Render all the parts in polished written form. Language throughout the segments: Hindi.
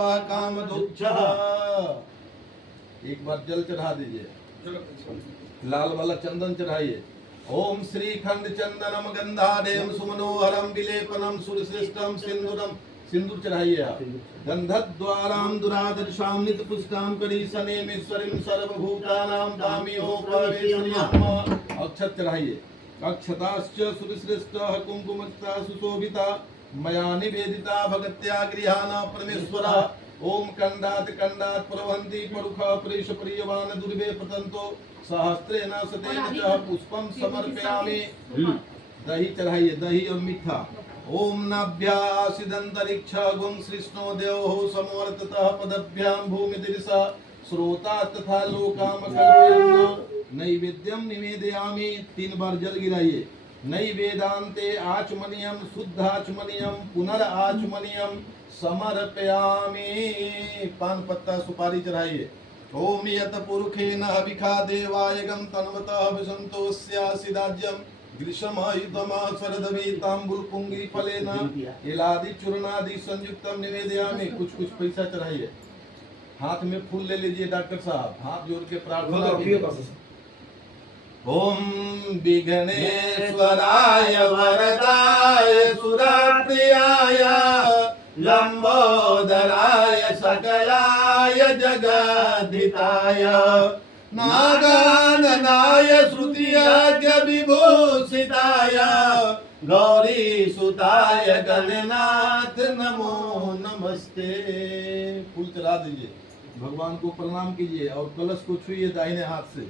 काम दुच्छ। एक बार जल चढ़ा दीजिए, लाल वाला चंदन चढ़ाइए। ओम श्री खंड चंदनम गंधादेम सुमनोहरम विलेपनम सुरश्रेष्ठम सिंदूरम। सिंदूर चढ़ाइए आप। गंधद्वाराम दुरादर्शाम नित पुष्टाम करीशनेमीश्वरीम सर्वभूतानां तामियो प्रवेशयाम। अक्षत चढ़ाइए। अक्षताश्च सुरश्रेष्ठः कुंकुमक्ता सुशोभिता मया निवेदिता भगत्या गृहाण परमेश्वर। ओम कंडात कंडात प्रवहन्ति परुख प्रेष प्रियवान दुर्वे पतंतो सहस्त्रेण शतेन च पुष्पम समर्पयामि। दही चढ़ाइए, दही और मीठा। ओम नाभ्यासिदंतरिक्ष गुं सृष्णो देवो समवर्ततः पदभ्याम भूमि दिशा श्रोता तथा लोकाम कल्पयन् नैवेद्यम निवेदयामि। 3 बार जल गिराइए। नैवेदान्ते आचमनीयम शुद्धाचमनीयम पुनराचमनीयम समर्पयामि। पान पत्ता सुपारी चढ़ाइए। ओम यत पुरुषेण हविखा देवाय गम तन्वतः विसंतोष्यासि राज्यम ग्रीष्मयुतमा शरदवी तांबूल पुंगी फलेन इलादि चूर्णादि संयुक्तम निवेदयामि। कुछ पैसा चढ़ाइए। हाथ में फूल ले लीजिए डॉक्टर साहब, हाथ जोड़ के प्रार्थना कीजिए। ओम विघ्नेश्वराय वरदाय सुरप्रियाय लंबोदराय सकलाय जगद्धिताय नागाननाय श्रुतियाज्ञ विभूषिताय गौरी सुताय गणनाथ नमो नमस्ते। फूल चढ़ा दीजिए, भगवान को प्रणाम कीजिए और कलश को छुइए दाहिने हाथ से।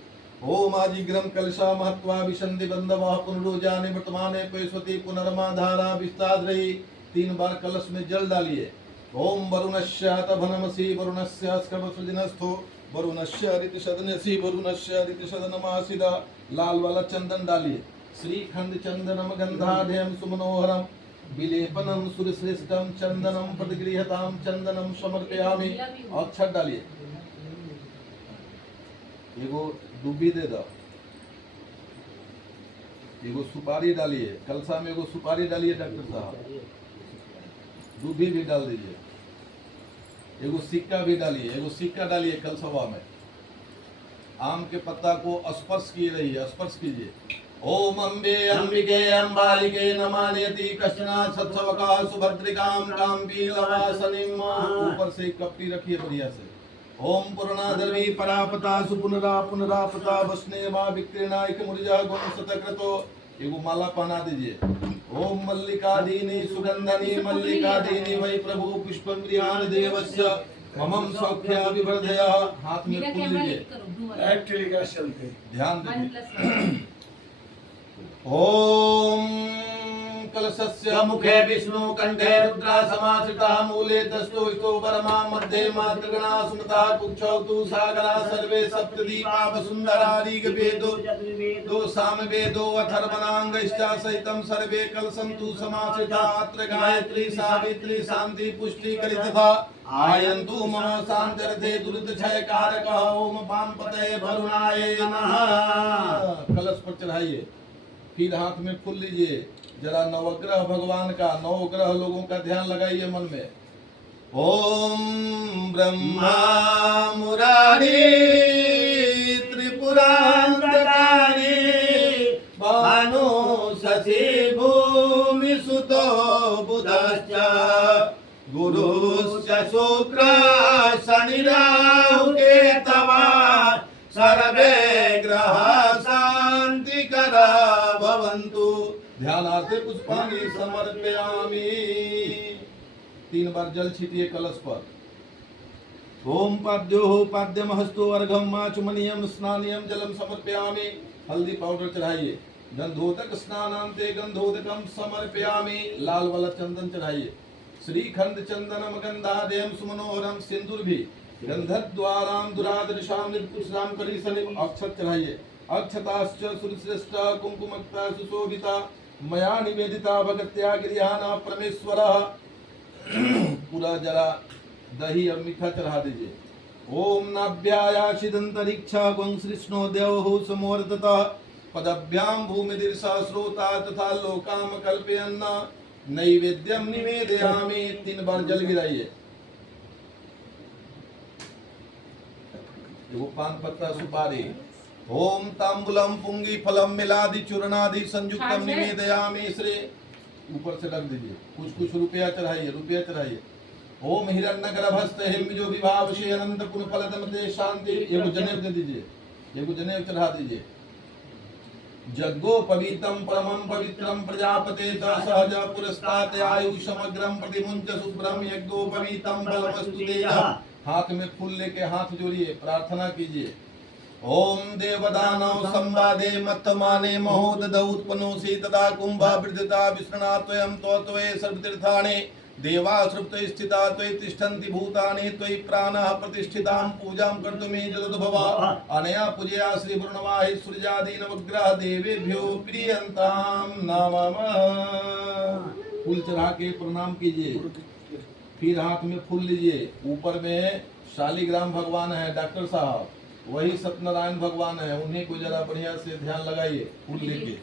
ओम आजिग्रम कलशा महत्वा विशंति बंधवा पुनरोजाने वर्तमाने पैस्वती पुनर्मा धारा विस्ताद्रयी। 3 बार कलश में जल डालिए। ओम वरुणस्य तभनमसि वरुणस्य स्कवसृजनस्थो वरुणस्य ऋतुसदनसि वरुणस्य ऋतुसदनमासिदा। लाल वाला चंदन डालिए। श्रीखंड चंदनम गंधाढ्यम सुमनोहरम विलेपनम सुरश्रेष्ठम चंदनम पदगृहताम चंदनम समर्पयामि। अक्षत डालिए। एगो डूबी दे दो, एगो सुपारी डालिए। कलसा में एगो सुपारी डालिए डॉक्टर साहब। दूधी भी डाल दीजिए। एगो सिक्का भी डालिए, एगो सिक्का डालिए कलसवा में। आम के पत्ता को स्पर्श किए रहिए, स्पर्श कीजिए। ओम अम्बे अंबिके अंबालिके नमान्यति कश्चना सत्सवका सुभद्रिकाम काम्बी लवासनिम। ऊपर से एक कपटी रखिए बढ़िया से। ओम पूर्णाधर्वी परापता सुपुनरा पुनरापता वस्नेवा विक्रीणाइक मुर्जा गुण शतक्रतो। एगो माला पहना दीजिए। ओम मल्लिकादीनि सुगंधनि मल्लिकादीनि वै प्रभु पुष्पम प्रियान देवस्य ममं सौख्या विवर्धय। हाथ में फूल लीजिए, ध्यान दीजिए। ओम कलशस्य मुखे विष्णु कंठे रुद्रा समाश्रिता मूले तस्थो विष्णु परमा मध्ये मातृगणा सुमता कुक्षौ तु सागरा सर्वे सप्तदीपा वसुंधरा ऋग्वेदो दो सामवेदो अथर्वणांगश्च सहितं सर्वे कलशं तु समाश्रिता अत्र गायत्री सावित्री शांति पुष्टि करितथा आयन्तु मम शान्त्यर्थे दुरितक्षय कारक ओम वामपतये वरुणाय नमः। कलश पर चढ़ाइए। फिर हाथ में फूल लीजिए। जरा नवग्रह भगवान का, 9 ग्रह लोगों का ध्यान लगाइए मन में। ओम ब्रह्मा मुरारी त्रिपुरांतकारी भानु शशि भूमि सुतो बुधश्च गुरुश्च शुक्र शनि राहु केतवा सर्वे ग्रह शांतिकरा भवन्तु। ध्यानार्थे पुष्पाणि समर्पयामि। 3 बार जल छीटिए कलश पर। ओम पाद्यो पाद्यम हस्तो अर्घम आचमनीयम स्नानियम जलम समर्पयामि। हल्दी पाउडर चढ़ाइए। गंधोदक स्नानांते गंधोदकम समर्पयामि। लाल वाला चंदन चढ़ाइए। श्रीखंड चंदनम गंधादेम सुमनोहरम। सिंदूर भी। गंधद्वाराम दुरादर्शाम निपुष्टाम करीशनिम। अक्षत चढ़ाइए। अक्षताश्च सुरश्रेष्ठ कुंकुमक्ता सुशोभिता मया निवेदिता भगत्या गृहाण परमेश्वर। पूरा जरा दही और मीठा चढ़ा दीजिए। ओम नाभ्यायासिदंतरिक्ष गुं सृष्णो देवो समवर्ततः पदभ्याम भूमि दिशा श्रोता तथा लोकाम कल्पयन् नैवेद्यम निवेदयामि। 3 बार जल गिराइए। एगो पान पत्ता सुपारी। ओम तांबुलम पुंगी फलम मिलादि चूर्णादि संयुक्तम निवेदयामि श्री। ऊपर से रख दीजिए, कुछ कुछ रुपया चढ़ाइए, रुपया चढ़ाइए। ओम हिरण्यगर्भस्थ हिरण्यो विभावशे अनंत पुण्य फलदमते शांति। एगो जनेऊ दे दीजिए, एगो जनेऊ चढ़ा दीजिए। जग्गो पवित्रम परमं पवित्रम प्रजापते सहज पुरस्तात् आयु समग्रम प्रतिमुंच शुभ्रम यज्ञो पवित्रम बलमस्तुते। हाथ में फूल लेके हाथ जोड़िए, प्रार्थना कीजिए। ओम देवदानव संवादे मत्तमाने महोदद उत्पन्नोसि तदा कुंभा वृद्धता विस्रणात्वयं त्वत्वे सर्वतीर्थानि देवा श्रुप्ते स्थिता त्वयि तिष्ठन्ति भूतानि त्वयि प्राणः प्रतिष्ठितां पूजां कर्तुमे जलदुभव अनया पूजया श्री वरुणवाहि सूर्यादि नवग्रह देवेभ्यो प्रियंतां नमः। फूल चढ़ा के प्रणाम कीजिए, फिर हाथ में फूल लीजिए। ऊपर में शालिग्राम भगवान है डॉक्टर साहब, वही सत्यनारायण भगवान है, उन्हीं को जरा बढ़िया से ध्यान लगाइए फूल लेके।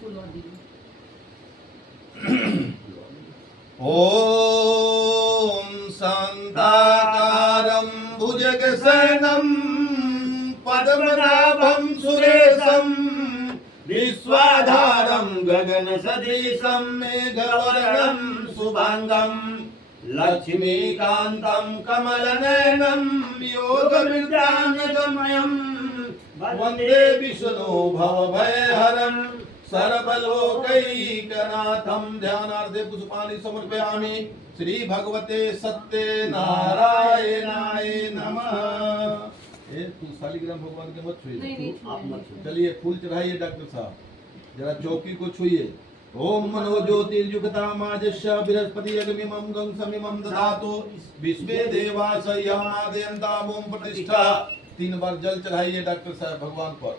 ओम शांताकारं भुजगशयनं पद्मनाभं सुरेशं विश्वाधारं गगनसदृशं मेघवर्णं शुभांगं लक्ष्मीकान्तं कमलनयनं योगविद्यानगमयं वन्दे विष्णु भवभयहरं सर्वलोकैकनाथं। ध्यानार्थे पुष्पाणि समर्पयामि। श्री भगवते सत्यनारायणाय नमः। तू शालिग्राम भगवान के मत छुइए, चलिए फूल चढ़ाइए डॉक्टर साहब, जरा चौकी को छुइए। ओम मनोज्योतिर्युक्ता माजस्य बृहस्पति अग्निमं गं समिमं दधातु विश्वे देवास यमादयन्ताम्। ओम प्रतिष्ठा 3 बार जल चढ़ाइए डॉक्टर साहब भगवान पर।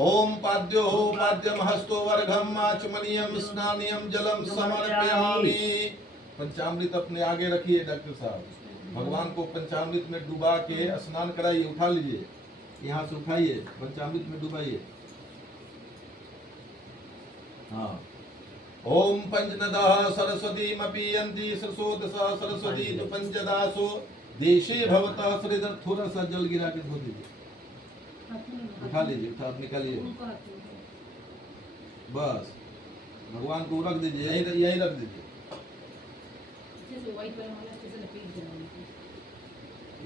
ओम पाद्यो पाद्यम हस्तो वर्घम आचमनीयम स्नानियम जलम समर्पयामि। पंचामृत अपने आगे रखिए डॉक्टर साहब, भगवान को पंचामृत में डुबा के स्नान कराइए। उठा लीजिए, यहाँ से उठाइए, पंचामृत में डुबाइए। हाँ। ओम पंचनदः सरस्वती मपीयन्ति सरस्वतः सरस्वती तो पंचदासो देशे भवतः श्रीधर। थोड़ा सा जल गिरा के धो दीजिए, उठा लीजिए, उठा निकालिए। बस भगवान को रख दीजिए, यही रख दीजिए।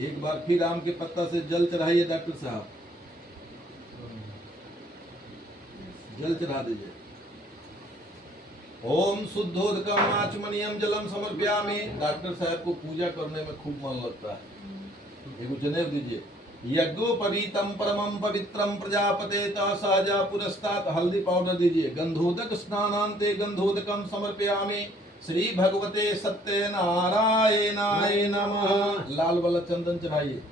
एक बार फिर आम के पत्ता से जल चढ़ाइए डॉक्टर साहब, जल चढ़ा दीजिए। ओम शुद्धोदकम आचमनीयम जलम समर्पयामि। डॉक्टर साहब को पूजा करने में खूब मन लगता है, एगो जनेऊ दीजिए। यज्ञोपवीतम परमं पवित्रम प्रजापते सहजा पुरस्तात्। हल्दी पाउडर दीजिए। गंधोदक स्नानान्ते गंधोदकम समर्पयामि। श्री भगवते सत्यनारायणाय नमः। लाल वाला चंदन चढ़ाइए।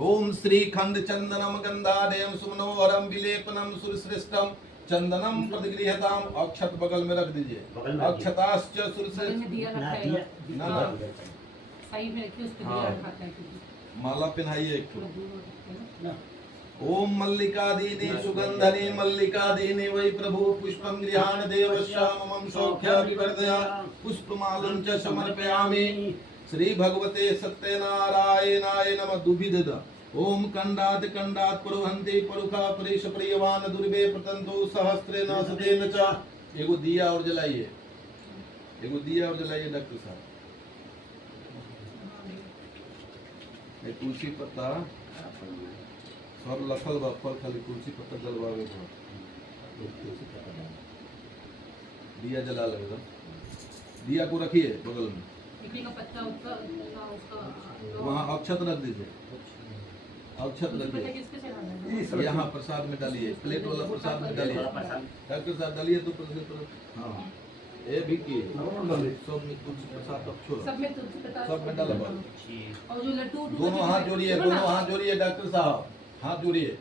ओम श्री खंड चंदनम गंधादेयम सुमनोहरम विलेपनम सुरश्रेष्ठम चंदनम प्रतिगृहताम। अक्षत बगल में रख दीजिए। अक्षताश्च सुरश्रेष्ठ माला पहनाइए एक। ओम मल्लिकादीनि सुगंधनि मल्लिकादीनि वै प्रभु पुष्पं गृहाण देवश्यामं सौख्याभिवर्धया पुष्पमालं च समर्पयामि। श्री भगवते सत्यनारायणाय नमः। दुभि ददा। ओम कंडात कंडात पुरुहन्ति पुरुखा परेश प्रियवान दुर्वे प्रतंतो सहस्रेण सतेन च। एगो दिया और जलाइए, एगो दिया और जलाइए डॉक्टर साहब। तुलसी पत्ता सब लखल बा, फल खाली तुलसी पत्ता जलवावे बा। दिया जला लगेगा। दिया को रखिए बगल में, वहाँ अक्षत रख दीजिए। अक्षत रखिए, यहाँ प्रसाद में डालिए, प्लेट वाला प्रसाद में डालिए। डॉक्टर साहब डालिए तो हाँ ये भी की सब में तुलसी प्रसाद सब में डाला। और जो लड्डू दोनों हाथ जोड़िए, दोनों हाथ जोड़िए डॉक्टर साहब, हाथ जोड़िए।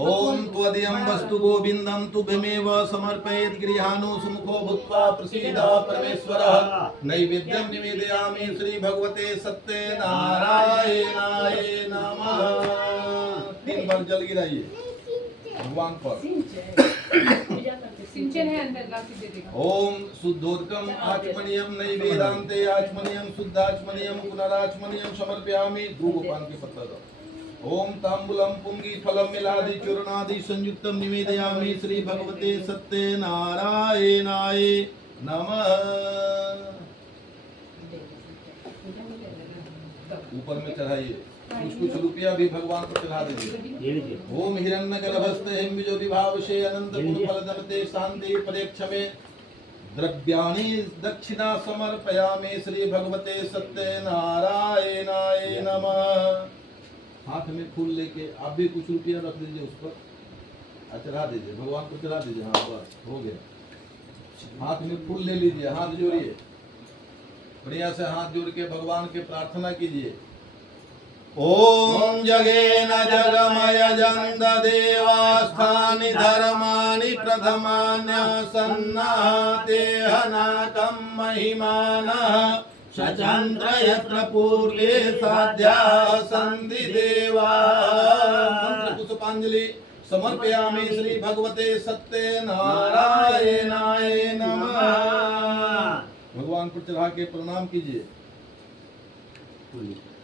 ओम त्वदीयं वस्तु गोविंदं तुभ्यमेव समर्पयेत् गृहाणो सुमुखो भूत्वा प्रसीद परमेश्वरः। नैवेद्यं निवेदयामि श्री भगवते सत्यनारायणाय नमः। 3 बार जल गिराइए भगवान पर। सिंचन है अंदर लाके दे देगा। ओम शुद्धोदकम आचमनीयम नैवेदान्ते आचमनीयम शुद्धाचमनीयम पुनराचमनीयम समर्पयामि। 2 पान के पत्ता दो। ओम तांबूलम पुंगी फलम मिलादि चूर्णादि संयुक्तम निवेदयामि श्री भगवते सत्यनारायणाय नमः। ऊपर में चढ़ाइए, कुछ रुपया भी भगवान को चढ़ा दीजिए। ओम हिरण्यगर्भस्ते हिंबिजो विभावशे अनंत गुण फलदमते शांति परेक्षमे द्रव्याणि दक्षिणा समर्पयामि श्री भगवते सत्यनारायणाय नमः। हाथ में फूल लेके आप भी कुछ रुपया रख दीजिए उस पर, चढ़ा दीजिए, भगवान को चढ़ा दीजिए। हाँ बस हो गया। हाथ में फूल ले लीजिए, हाथ जोड़िए, बढ़िया से हाथ जोड़ के भगवान के प्रार्थना कीजिए। ओम जगेन जगमय जन्द देवास्थानि धर्माणि प्रथमान्यसन्नाते हनाकं महिमानः सचन्द्र यत्र पूर्वे साध्या सन्ति देवा। मंत्र पुष्पांजलि समर्पयामि श्री भगवते सत्यनारायणाय नमः। भगवान को चढ़ा के प्रणाम कीजिए।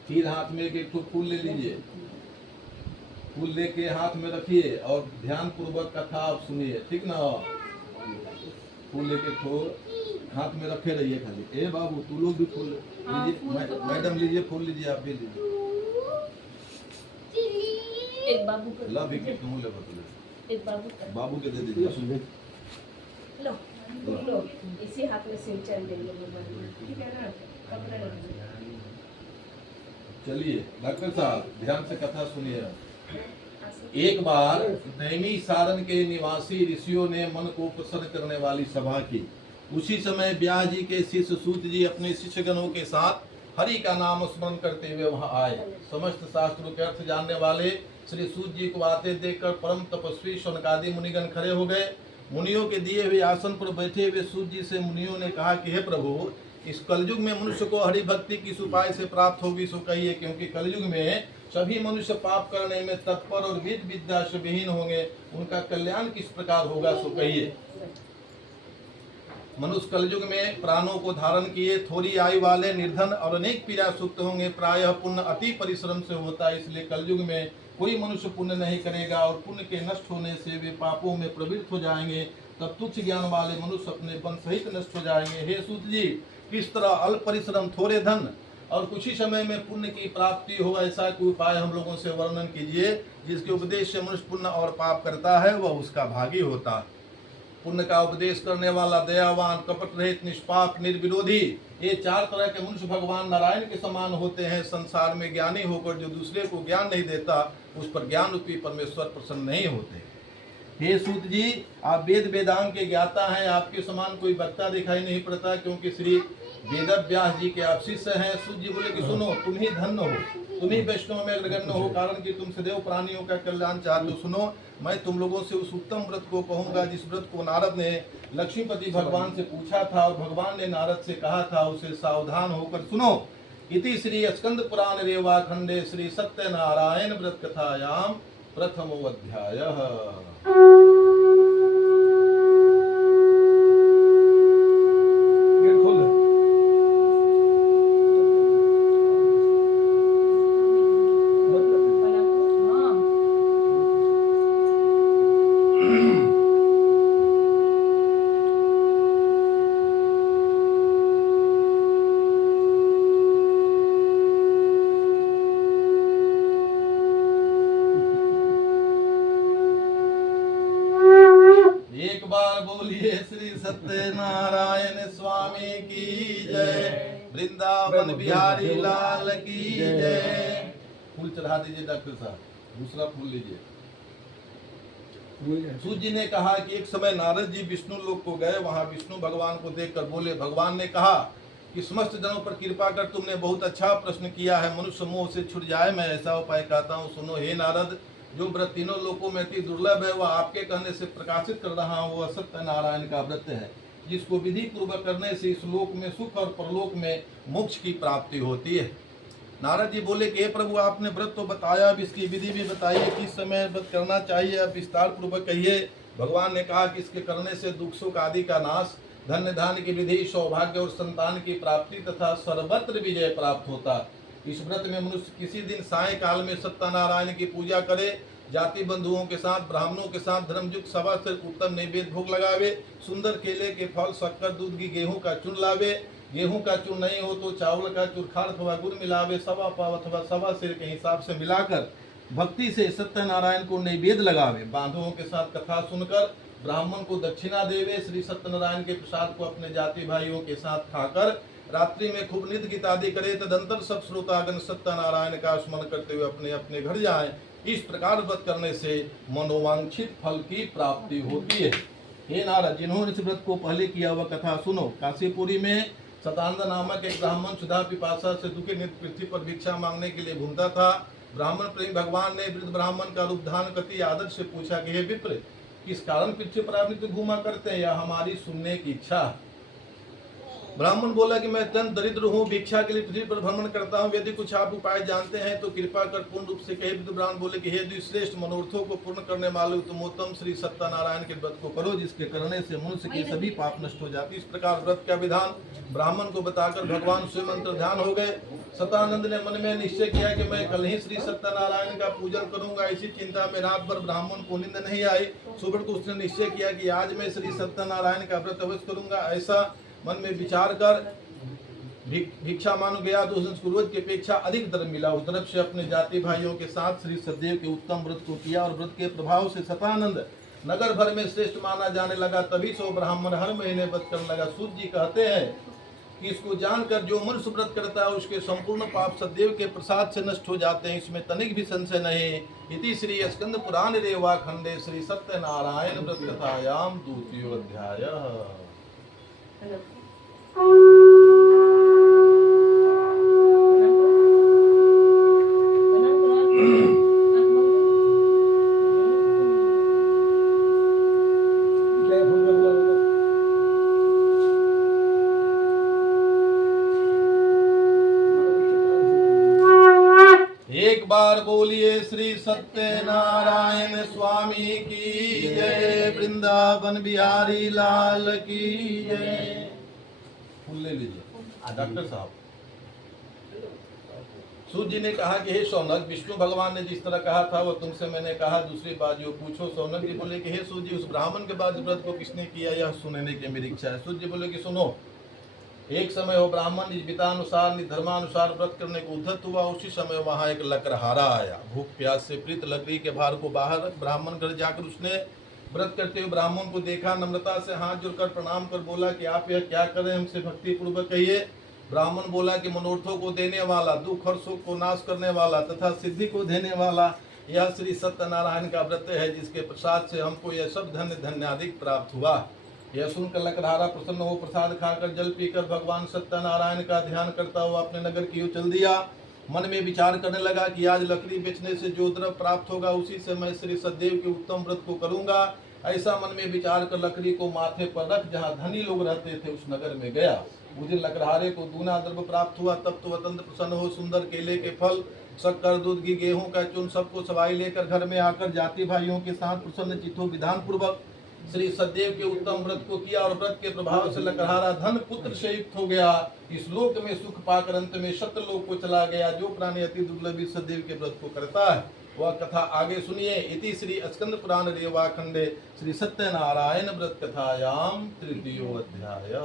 फिर हाथ में एक फूल ले लीजिए, फूल लेके हाथ में रखिए और ध्यान पूर्वक कथा आप सुनिए, ठीक ना। फूल लेके फूल हाथ में रखे रहिए खाली। ए बाबू तू लोग भी फूल लीजिए, मैडम लीजिए, फूल लीजिए, आप भी लीजिए। एक बाबू को ला भी तुम ले बतले, एक बाबू के दे दीजिए। लो लो, इसी हाथ में सिर चल देंगे, ठीक है ना। कपड़ा चलिए डॉक्टर साहब ध्यान से कथा सुनिए। एक बार नैमी सारण के निवासी ऋषियों ने मन को प्रसन्न करने वाली सभा की। उसी समय व्यास जी के शिष्य सूत जी अपने शिष्यगणों के साथ हरि का नाम स्मरण करते हुए वहां आए। समस्त शास्त्रों के अर्थ जानने वाले श्री सूत जी को आते देखकर परम तपस्वी शौनकादि मुनिगण खड़े हो गए। मुनियों के दिए हुए आसन पर बैठे हुए सूत जी से मुनियों ने कहा कि हे प्रभु, इस कलयुग में मनुष्य को हरि भक्ति किस उपाय से प्राप्त होगी सो कहिए, क्योंकि कलयुग में सभी मनुष्य पाप करने में तत्पर और विद्या विद्या से विहीन होंगे। उनका कल्याण किस प्रकार होगा सो कहिए। मनुष्य कलयुग में प्राणों को धारण किए, थोड़ी आयु वाले, निर्धन और अनेक पीड़ा सुक्त होंगे। प्रायः पुण्य अति परिश्रम से होता है, इसलिए कलयुग में कोई मनुष्य पुण्य नहीं करेगा और पुण्य के नष्ट होने से वे पापों में प्रवृत्त हो जाएंगे। तब तुच्छ ज्ञान वाले मनुष्य अपने वन सहित नष्ट हो जाएंगे। हे सूत जी, किस तरह अल्प परिश्रम, थोड़े धन और कुछ ही समय में पुण्य की प्राप्ति हो, ऐसा कोई उपाय हम लोगों से वर्णन कीजिए जिसके उपदेश से मनुष्य पुण्य और पाप करता है वह उसका भागी होता। पुण्य का उपदेश करने वाला, दयावान, कपट रहित, निष्पाप, निर्विरोधी, ये चार तरह के मनुष्य भगवान नारायण के समान होते हैं। संसार में ज्ञानी होकर जो दूसरे को ज्ञान नहीं देता उस पर ज्ञान रूपी परमेश्वर प्रसन्न नहीं होते। हे सूत जी, आप वेद वेदांग के ज्ञाता हैं, आपके समान कोई वक्ता दिखाई नहीं पड़ता, क्योंकि श्री वेद व्यास जी के आप शिष्य हैं। सूत जी बोले कि सुनो, तुम ही धन्य हो, तुम ही वैष्णव में अग्रगण्य हो, कारण कि तुम सदैव प्राणियों का कल्याण चाहते हो। सुनो, मैं तुम लोगों से उस उत्तम व्रत को कहूंगा जिस व्रत को नारद ने लक्ष्मीपति भगवान से पूछा था और भगवान ने नारद से कहा था, उसे सावधान होकर सुनो। इति श्री स्कंद पुराण रेवा खंडे श्री सत्यनारायण व्रत कथायाम प्रथमो अध्यायः। एक बार बोलिए श्री सत्यनारायण स्वामी की जय, वृंदावन बिहारी लाल की जय। फूल चढ़ा दीजिए डॉक्टर साहब, दूसरा फूल लीजिए। सूत जी ने कहा कि एक समय नारद जी विष्णु लोक को गए। वहां विष्णु भगवान को देखकर बोले, भगवान ने कहा कि समस्त जनों पर कृपा कर तुमने बहुत अच्छा प्रश्न किया है, मनुष्य मोह से छुट जाए मैं ऐसा उपाय कहता हूँ। सुनो हे नारद, जो व्रत तीनों लोकों में अति दुर्लभ है वह आपके कहने से प्रकाशित कर रहा हूँ। वह सत्यनारायण का व्रत है, जिसको विधि पूर्वक करने से इस लोक में सुख और परलोक में मोक्ष की प्राप्ति होती है। नारद जी बोले कि हे प्रभु, आपने व्रत तो बताया, अब इसकी विधि भी बताइए, किस समय व्रत करना चाहिए, अब विस्तार पूर्वक कहिए। भगवान ने कहा कि इसके करने से दुख सुख आदि का नाश, धन्य धान्य की विधि, सौभाग्य और संतान की प्राप्ति तथा सर्वत्र विजय प्राप्त होता। इस व्रत में मनुष्य किसी दिन साय काल में सत्यनारायण की पूजा करे, जाति बंधुओं के साथ, ब्राह्मणों के साथ धर्मयुक्त सभा से उत्तम नैवेद्य भोग लगावे, सुंदर केले के फल, शक्कर, दूध की गेहूं का चूर्ण लावे, गेहूं का चूर्ण नहीं हो तो चावल का चूरखाड़ अथवा गुड़ मिलावे, सवा पाव अथवा सवा सिर के हिसाब से मिलाकर भक्ति से सत्यनारायण को नैवेद्य लगावे, बांधुओं के साथ कथा सुनकर ब्राह्मण को दक्षिणा देवे, श्री सत्यनारायण के प्रसाद को अपने जाति भाइयों के साथ खाकर रात्रि में खूब नित्य गीत आदि करे, तदंतर सब श्रोतागण सत्यनारायण का स्मरण करते हुए अपने अपने घर जाए। इस प्रकार व्रत करने से मनोवांछित फल की प्राप्ति होती है। हे नारद, जिन्होंने इस व्रत को पहले किया हुआ कथा सुनो। काशीपुरी में सतानंद नामक एक ब्राह्मण क्षुधा पिपासा से दुखी नित्य पृथ्वी पर भिक्षा मांगने के लिए घूमता था। ब्राह्मण प्रेमी भगवान ने वृद्ध ब्राह्मण का रूप धारण करके आदर से पूछा कि हे विप्र, किस कारण पृथ्वी पर आप नित्य घूमा करते हैं, या हमारी सुनने की इच्छा। ब्राह्मण बोला कि मैं अत्यंत दरिद्र हूँ, भिक्षा के लिए पृथ्वी पर भ्रमण करता हूँ, यदि कुछ आप उपाय जानते हैं तो कृपा कर पूर्ण रूप से कहे। वृद्ध ब्राह्मण बोले कि हे द्विश्रेष्ठ, मनोरथों को पूर्ण करने वाले उत्तमोत्तम श्री सत्यनारायण के व्रत को करो, जिसके करने से मनुष्य के सभी पाप नष्ट हो जाते। इस प्रकार व्रत का विधान ब्राह्मण को बताकर भगवान स्वयं अंतर्ध्यान हो गए। सतानंद ने मन में निश्चय किया कि मैं कल ही श्री सत्यनारायण का पूजन करूंगा। इसी चिंता में रात भर ब्राह्मण को नींद नहीं आई। सुबह को उसने निश्चय किया कि आज मैं श्री सत्यनारायण का व्रत अवश्य करूंगा। ऐसा मन में विचार कर भिक्षा मांग गया तो उसको रोज की अपेक्षा अधिक धर्म मिला। उस तरफ से अपने जाति भाइयों के साथ श्री सतदेव के उत्तम व्रत को किया और व्रत के प्रभाव से सतानंद नगर भर में श्रेष्ठ माना जाने लगा। तभी से वो ब्राह्मण हर महीने व्रत करने लगा। सूत जी कहते हैं कि इसको जानकर जो मनुष्य व्रत करता है उसके संपूर्ण पाप सतदेव के प्रसाद से नष्ट हो जाते हैं, इसमें तनिक भी संशय नहीं। इति श्री स्कंद पुराण रेवा खंडे श्री सत्यनारायण व्रत कथायाम 2 अध्याय। एक बार बोलिए श्री सत्यनारायण स्वामी की जय, वृंदावन बिहारी लाल की जय। फूल ले लीजिए डॉक्टर साहब। सूत जी ने कहा कि हे सौनक, विष्णु भगवान ने जिस तरह कहा था वो तुमसे मैंने कहा, दूसरी बात जो पूछो। सौनक जी बोले कि हे सूत जी, उस ब्राह्मण के बाद व्रत को किसने किया यह सुनने की मेरी इच्छा है। सूत जी बोले कि सुनो, एक समय वो ब्राह्मण निज पितानुसार निज धर्मानुसार व्रत करने को उद्धत हुआ। उसी समय वहां एक लकड़हारा आया। भूख प्यास से प्रीत लकड़ी के भार को बाहर रख ब्राह्मण घर जाकर उसने व्रत करते हुए ब्राह्मण को देखा। नम्रता से हाथ जोड़कर प्रणाम कर बोला कि आप यह क्या करें, हमसे भक्ति पूर्वक कहिए। ब्राह्मण बोला कि मनोरथों को देने वाला, दुख और सुख को नाश करने वाला तथा सिद्धि को देने वाला यह श्री सत्यनारायण का व्रत है, जिसके प्रसाद से हमको यह सब धन्य धन्याधिक प्राप्त हुआ। यह सुनकर लकड़हारा प्रसन्न हो प्रसाद खाकर जल पीकर भगवान सत्यनारायण का ध्यान करता हुआ अपने नगर की ओर चल दिया। मन में विचार करने लगा कि आज लकड़ी बेचने से जो द्रव्य प्राप्त होगा उसी से मैं श्री सतदेव के उत्तम व्रत को करूंगा। ऐसा मन में विचार कर लकड़ी को माथे पर रख जहाँ धनी लोग रहते थे उस नगर में गया। उस दिन लकड़हारे को दूना द्रव्य प्राप्त हुआ। तब तो अत्यंत प्रसन्न हो सुंदर केले के फल, शक्कर, दूध घी, गेहूं का चूर्ण सबको सवाई लेकर घर में आकर जाति भाइयों के साथ प्रसन्न चित्तों विधान पूर्वक श्री सतदेव के उत्तम व्रत को किया और व्रत के प्रभाव से लकड़हारा धन पुत्र से युक्त हो गया। इस लोक में सुख पाकर अंत में सत्यलोक को चला गया। जो प्राणी अति दुर्लभ सतदेव के व्रत को करता है वह कथा आगे सुनिए। इति श्री स्कंद पुराण रेवा खंडे श्री सत्यनारायण व्रत कथायाम 3 अध्याय।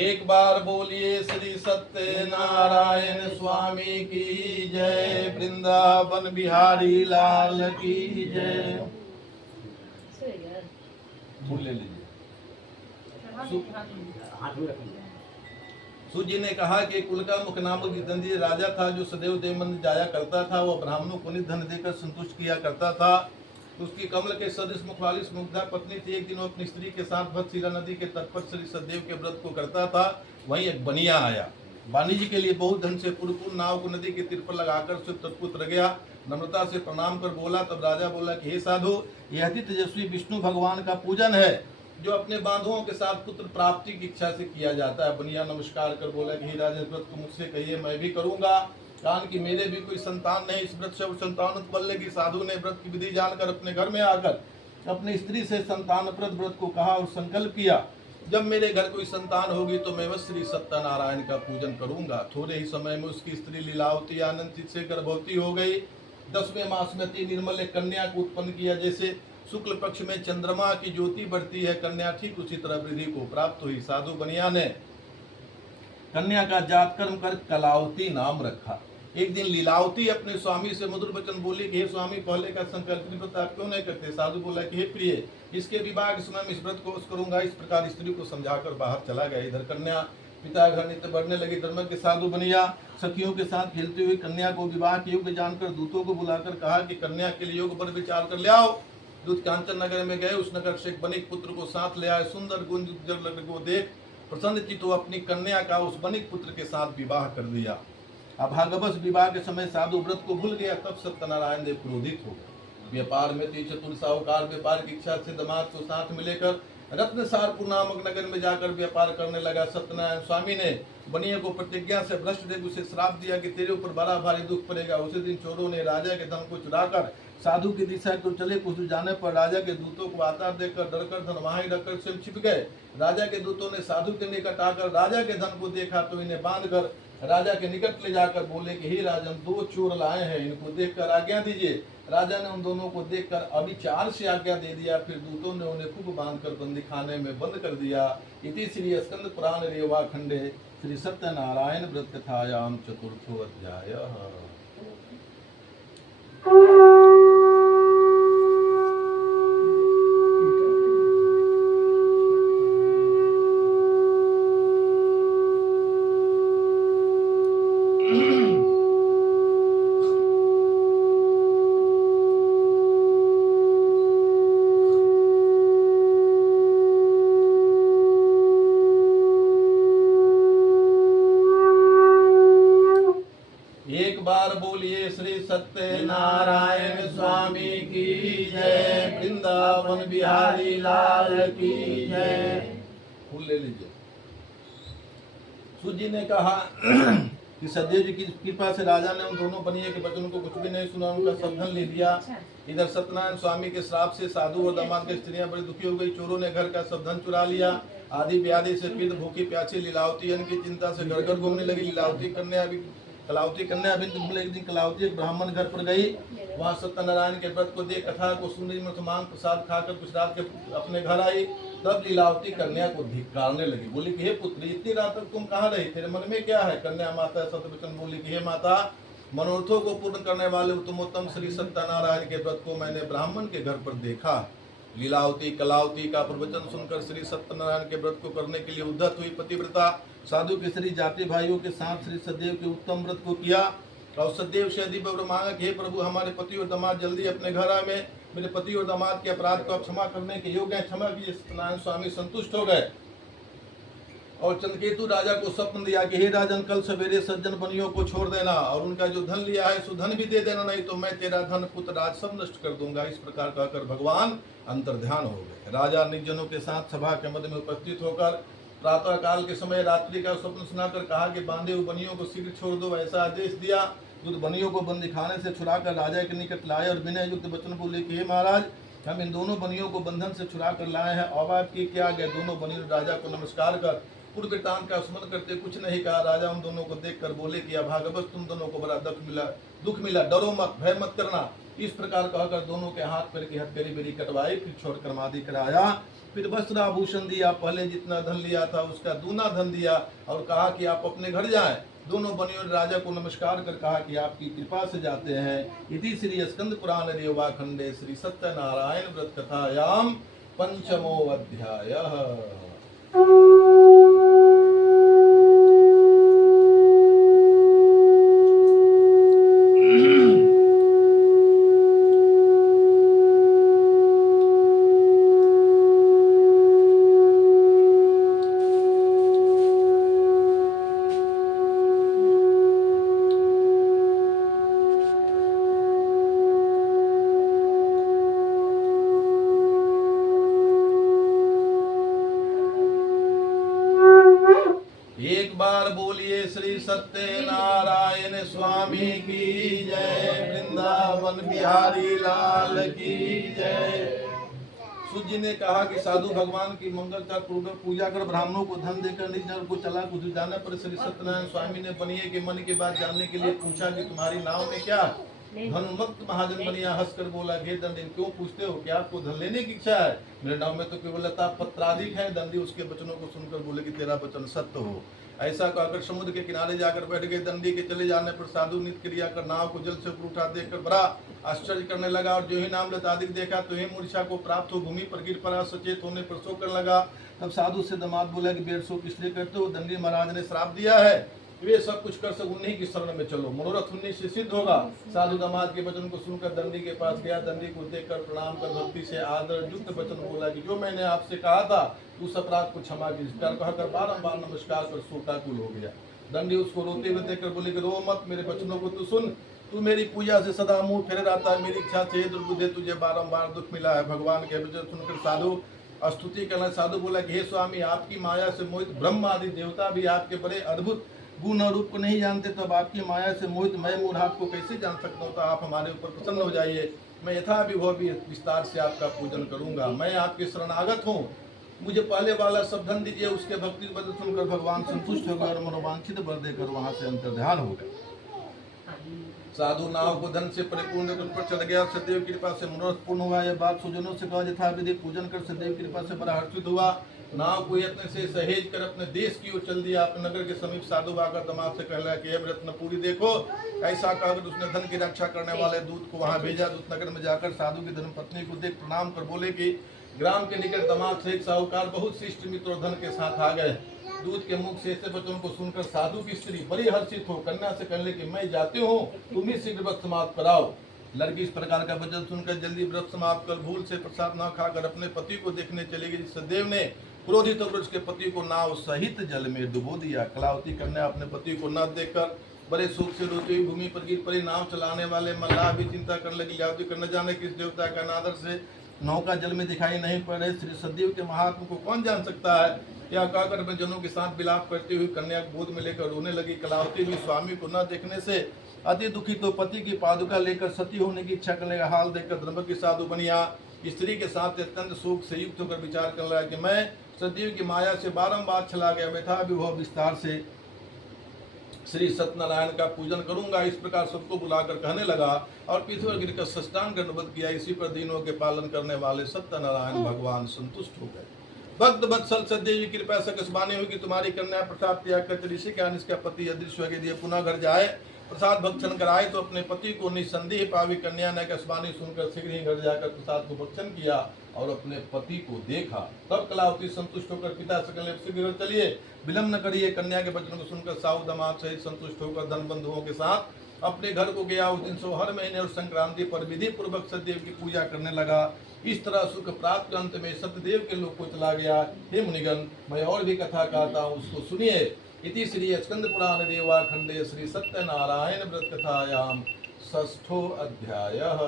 एक बार बोलिए श्री सत्यनारायण स्वामी की जय, वृंदावन बिहारी लाल की जय। फूल ले लीजिए। सूत जी ने कहा कि कुल का मुख नामक जितेंद्र राजा था जो सदैव देवमंदिर जाया करता था। वह ब्राह्मणों को नित धन देकर संतुष्ट किया करता था। उसकी कमल के सदृश मुख वाली मुग्धा पत्नी थी। एक दिन वो अपनी स्त्री के साथ भद्रशिला नदी के तट पर श्री सतदेव के व्रत को करता था। वहीं एक बनिया आया। वाणिज्य के लिए बहुत धन से पूर्ण नाव को नदी के तीर पर लगाकर उसे तट को उतर गया। नम्रता से प्रणाम कर बोला। तब राजा बोला कि हे साधु, यह अति तेजस्वी विष्णु भगवान का पूजन है। जो अपने बांधुओं के साथ पुत्र प्राप्ति की इच्छा से किया जाता है। बनिया नमस्कार कर बोला कि हे राजन, व्रत को मुझसे कहिए, मैं भी करूंगा। कारण कि मेरे भी कोई संतान नहीं, इस व्रत से संतान उत्पन्न लेगी। साधु ने व्रत की विधि जानकर अपने घर में आकर अपनी स्त्री से संतानप्रद व्रत को कहा और संकल्प किया, जब मेरे घर कोई संतान होगी तो मैं वह श्री सत्यनारायण का पूजन करूंगा। थोड़े ही समय में उसकी स्त्री लीलावती आनंदित से गर्भवती हो गई। 10वें मास में अति निर्मल एक कन्या को उत्पन्न किया। जैसे शुक्ल पक्ष में चंद्रमा की ज्योति बढ़ती है, कन्या ठीक उसी तरह वृद्धि को प्राप्त हुई। साधु बनिया ने कन्या का जात कर्म कर कलावती नाम रखा। एक दिन लीलावती अपने स्वामी से मधुर वचन बोली कि हे स्वामी, पहले का संकल्प व्रत आप क्यों नहीं करते? साधु बोला कि हे प्रिय, इसके विवाह के समय में इस व्रत को करूंगा। इस प्रकार स्त्री को समझाकर बाहर चला गया। इधर कन्या पिता घर नित्य बढ़ने लगी। धर्म के साधु बनिया सखियों के साथ खेलते हुए कन्या को विवाह के योग्य जानकर दूतों को बुलाकर कहा कि कन्या के लिए योग पर विचार कर ले आओ। दूत कांचन नगर में गए। उस नगर से एक बनिक पुत्र को साथ ले आए। सुंदर गुंज को देख प्रसन्न चित्त वो अपनी कन्या का उस बनिक पुत्र के साथ विवाह कर दिया। अभागवश विवाह के समय साधु व्रत को भूल गया। तब सत्यनारायण देव क्रोधित हो गए। व्यापार में चतुर साहूकार व्यापार की इच्छा से दामाद को साथ में लेकर रत्नसारपुर नामक नगर में जाकर व्यापार करने लगा। सत्यनारायण स्वामी ने बनिया को प्रतिज्ञा से भ्रष्ट देव उसे श्राप दिया कि तेरे ऊपर बड़ा भारी दुख पड़ेगा। उसी दिन चोरों ने राजा के धन को चुराकर साधु की दिशा को चले। कुछ दूर जाने पर राजा के दूतों को आता देखकर डरकर धन वहां ही रखकर स्वयं छिप गए। राजा के दूतों ने साधु के निकट आकर राजा के धन को देखा तो इन्हें बांधकर राजा के निकट ले जाकर बोले कि हे राजन, 2 चोर लाए हैं, इनको देखकर आज्ञा दीजिए। राजा ने उन दोनों को देखकर अविचार से आज्ञा दे दिया। फिर दूतों ने उन्हें खूब बांधकर बंदी खाने में बंद कर दिया। इति श्री स्कंद पुराण रेवा खंडे श्री सत्यनारायण व्रत कथायाम चतुर्थो अध्याय। एक बार बोलिए श्री सत्यनारायण स्वामी की जय। वृंदावन बिहारी लाल की जय। फूल ले लीजिए। सूत जी ने कहा कि सदैव जी की कृपा से राजा ने उन दोनों बनिए के वचन को कुछ भी नहीं सुना, उनका सब धन ले लिया। इधर सत्यनारायण स्वामी के श्राप से साधु और दामाद की स्त्रियां बड़ी दुखी हो गई। चोरों ने घर का सब धन चुरा लिया। आदि व्याधि से पीड़ित भूखी प्यासी लीलावती अन्न की चिंता से घर घर घूमने लगी। लीलावती कन्या एक दिन कलावती एक ब्राह्मण घर पर गई। वहां सत्यनारायण के व्रत को देख कथा को सुन रही, मांग प्रसाद खाकर कुछ रात के अपने घर आई। तब लीलावती कन्या को धिक्कारने लगी। बोली कि हे पुत्री, इतनी रात तक तुम कहाँ रही? तेरे मन में क्या है? कन्या माता सत्यवचन बोली कि हे माता, मनोरथों को पूर्ण करने वाले उत्तमोत्तम श्री सत्यनारायण के व्रत को मैंने ब्राह्मण के घर पर देखा। लीलावती कलावती का प्रवचन सुनकर श्री सत्यनारायण के व्रत को करने के लिए उद्धत हुई। पतिव्रता साधु के श्री जाति भाइयों के साथ श्री सदैव के उत्तम व्रत को किया और सदैव से अधिक मांगा कि हे प्रभु, हमारे पति और दामाद जल्दी अपने घर आए। में मेरे पति और दामाद के अपराध को आप क्षमा करने के योग्य हैं, क्षमा कीजिए। सत्यनारायण स्वामी संतुष्ट हो गए और चंद्रकेतु राजा को स्वप्न दिया कि हे राजन, कल सवेरे सज्जन बनियों को छोड़ देना और उनका जो धन लिया है सो धन भी दे देना, नहीं तो मैं तेरा धन पुत्र राज सब नष्ट कर दूंगा। इस प्रकार कहकर भगवान अंतर्ध्यान हो गए। राजा निजनों के साथ सभा के मध्य में उपस्थित होकर प्रातः काल के समय रात्रि का स्वप्न सुनाकर कहा कि बांधे हुए बनियों को शीघ्र छोड़ दो। ऐसा आदेश दिया। दूत बनियों को बंदी खाने से छुड़ाकर राजा के निकट लाए और विनय युक्त वचन बोले कि हे महाराज, हम इन दोनों बनियों को बंधन से छुड़ा कर लाए हैं। अब आपकी क्या गए? दोनों बनियों राजा को नमस्कार कर पूर्व वृत्तांत का स्मरण करते कुछ नहीं कहा। राजा उन दोनों को देखकर बोले कि अभागवश तुम दोनों को बड़ा दुख मिला, डरो मत, भय मत करना। इस प्रकार कहकर दोनों के हाथ पैर की हथकड़ी बेरी कटवाई, फिर छोड़ कर्मादि कराया, फिर वस्त्र आभूषण दिया, पहले जितना धन लिया था उसका दूना धन दिया और कहा कि आप अपने घर जाएं। दोनों बनियों ने राजा को नमस्कार कर कहा कि आपकी कृपा से जाते हैं। इति श्री स्कंद पुराण रेवा खंडे श्री सत्यनारायण व्रत कथायाम पंचमो अध्याय। एक बार बोलिए श्री सत्यनारायण स्वामी की जय, वृंदावन बिहारी लाल की जय। सूत जी ने कहा कि साधु भगवान की मंगलचार पूर्वक पूजा कर ब्राह्मणों को धन देकर निज नगर को चला। कुछ जाने पर श्री सत्यनारायण स्वामी ने बनिए के मन की बात जानने के लिए पूछा कि तुम्हारी नाव में क्या धनमुक्त महाजन बनिया हंसकर बोला, घे दंडी क्यों पूछते हो, क्या आपको धन लेने की इच्छा है? मेरे नाव में तो केवल लता पत्राधिक है। दंडी उसके वचनों को सुनकर बोले कि तेरा वचन सत्य हो। ऐसा कहकर समुद्र के किनारे जाकर बैठ गए। दंडी के चले जाने पर साधु नित्य क्रिया कर नाव को जल से ऊपर उठा देखकर बड़ा आश्चर्य करने लगा और जो ही नाम लताधिक देखा तो ही मूर्छा को प्राप्त हो भूमि पर गिर पड़ा। सचेत होने पर सो कर लगा। तब साधु से दामाद बोला कि बेर सो किस लिए करते हो? दंडी महाराज ने श्राप दिया है, वे सब कुछ कर सक उन्हीं की शरण में चलो, मनोरथ उन्हीं से सिद्ध होगा। साधु दामाद के वचन को सुनकर दंडी के पास गया। दंडी को देखकर प्रणाम कर भक्ति से आदर युक्त वचन बोला कि जो मैंने आपसे कहा था उस अपराध को क्षमा कीजिए। कहकर बारंबार नमस्कार कर शोकाकुल हो गया। दंडी उसको रोते हुए देखकर बोले कि रो मत, मेरे वचनों को तू सुन। तू मेरी पूजा से सदा मुंह फेरे रहता है, मेरी इच्छा से दुर्बुद्धे तुझे बारंबार दुख मिला है। भगवान के वचन सुनकर साधु स्तुति करना। साधु बोला कि हे स्वामी, आपकी माया से मोहित ब्रह्म आदि देवता भी आपके बड़े अद्भुत गुण और रूप को नहीं जानते, तब आपकी माया से मोहित मैं मूढ़ आपको कैसे जान सकता हूँ? तो आप हमारे ऊपर प्रसन्न हो जाइए, मैं यथाविभव भी विस्तार से आपका पूजन करूंगा। मैं आपके शरणागत हूँ, मुझे पहले वाला सब धन दीजिए। उसके भक्ति वचन सुनकर भगवान संतुष्ट हो गए और मनोवांछित वर देकर वहां से अंतर्ध्यान हो गए। साधु नाव को धन से परिपूर्ण उस पर चढ़ गया। सदैव कृपा से मनोरथ पूर्ण हुआ। यह बात सुजनों से कहा यथा विधि पूजन कर सदैव कृपा से बड़ा हर्षित हुआ। नाव को यत्न से सहेज कर अपने देश की ओर चल दिया। अपने नगर के समीप साधु आकर दामाद से कहला कि हे रत्नपुरी देखो। ऐसा कहकर उसने धन की रक्षा करने वाले दूत को वहां भेजा। दूत नगर में जाकर साधु की धर्मपत्नी को देख प्रणाम कर बोले कि ग्राम के निकट दामाद से एक साहूकार बहुत शिष्ट मित्र और धन के साथ आ गए। दूत के मुख से ऐसे वचन को सुनकर साधु की स्त्री बड़ी हर्षित हो कन्या से कहने कि मैं जाती हूँ, तुम ही शीघ्र व्रत समाप्त कराओ। लड़की इस प्रकार का वचन सुनकर जल्दी व्रत समाप्त कर भूल से प्रसाद न खाकर अपने पति को देखने चली गई। सदैव ने क्रोधित होकर उसके पति को नाव सहित जल में डुबो दिया। कलावती कन्या अपने पति को न देखकर बड़े सुख से रोती हुई भूमि पर गिर पड़ी। नाव चलाने वाले मल्लाह भी चिंता करने लगी, कलावती कर न जाने किस देवता का अनादर से नौका जल में दिखाई नहीं पड़ रहे। श्री सदैव के महात्मा को कौन जान सकता है? यह कहकर अपने जनों के साथ विलाप करती हुई कन्या को गोद में लेकर रोने लगी। कलावती भी स्वामी को न देखने से अति दुखी तो पति की पादुका लेकर सती होने की इच्छा करने का हाल देखकर धर्मकी साधु बनिया स्त्री के साथ अत्यंत शोक से युक्त होकर विचार कर रहा कि मैं सदैव की माया से बारंबार चला गया, यथाविभव विस्तार से श्री सत्यनारायण का पूजन करूंगा। इस प्रकार सबको बुलाकर कहने लगा और पृथ्वी पर गिरकर साष्टांग दंडवत किया। इसी पर दिनों के पालन करने वाले सत्यनारायण भगवान संतुष्ट हो गए। भक्त वत्सल सदैव की कृपा से कसबानी हुई कि तुम्हारी कन्या प्रसाद त्याग कर चली। इसी कारण इसका पति अदृश्य हो गया। पुनः घर जाए प्रसाद भक्षण कराए तो अपने पति को निसंदेह पावी। कन्या ने कसबानी सुनकर शीघ्र ही घर जाकर प्रसाद को भक्षण किया और अपने पति को देखा। तब कलावती संतुष्ट होकर पिता से कहने शीघ्र चलिए, विलम्ब न करिए। कन्या के वचन को सुनकर साहू दामाद सहित संतुष्ट होकर धन बंधुओं के साथ अपने घर को गया। उस दिन से हर महीने और संक्रांति पर विधि पूर्वक सत्यदेव की पूजा करने लगा। इस तरह सुख प्राप्त अंत में सत्यदेव के लोक को चला गया। हे मुनिगण, मैं और भी कथा कहता हूँ, उसको सुनिए। इति श्री स्कंद पुराण देवा खंडे श्री सत्यनारायण व्रत कथायाम षष्ठो अध्यायः।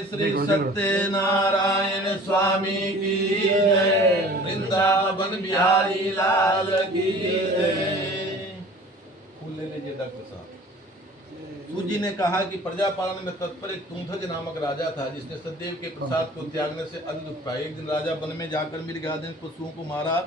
श्री सत्यनारायण स्वामी की जय, वृंदावन बिहारी लाल की जय। फूल ले लीजिए डॉक्टर साहब। सूत जी ने कहा कि प्रजा पालन में तत्पर एक तुंगध्वज नामक राजा था, जिसने सदैव के प्रसाद को त्यागने से अति दुख पाया। एक दिन राजा वन में जाकर मृग आदि पशुओं को मारा।